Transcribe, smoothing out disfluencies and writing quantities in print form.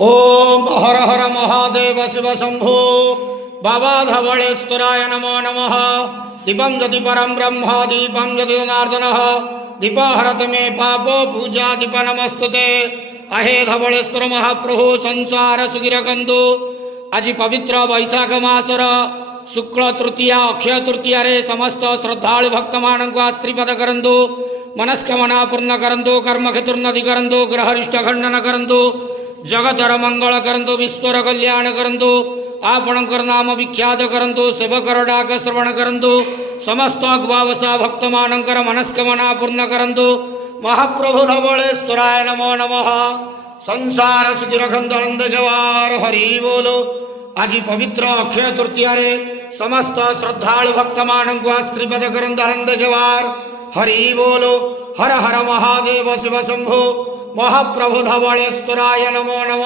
ओम हर हर महादेव शिव शंभो बाबा धवलेश्वराय नमो नमः। दीपं यदि परम ब्रह्म दीपं यदि जनार्दनः दीपहरत मे पापो पूजा दीप नमस्तुते। अहे धवलेश्वर महाप्रभु संसार सुगिरकंदु। आज पवित्र वैशाख मासर शुक्ल तृतीया अक्षय तृतीया रे समस्त श्रद्धालु भक्त मानक आशीर्वाद करंतु, मनस्कामना पूर्ण करंतु, कर्म चतुर्नदि करंतु, ग्रहरिष्ट खंडन करंतु, जगतर मंगल करंतु, विश्वर कल्याण करंतु, आपणकर नाम विख्यात करंतु, सेवकर डाक श्रवण करंतु, समस्त अग्वावसा भक्त मानकर मनस्कामना पूर्ण करंतु। महाप्रभु धवलेश्वराय नमो नमः। संसार सुखी रखंतु आनंद जवार हरि बोलो। आज पवित्र अक्षय तृतीया रे समस्त श्रद्धालु भक्त मानक आशीर्वाद करंतु आनंद जवार हरि बोलो। हर हर महादेव शिव शंभो। महाप्रभु धवलेश्वराय नमो नमः।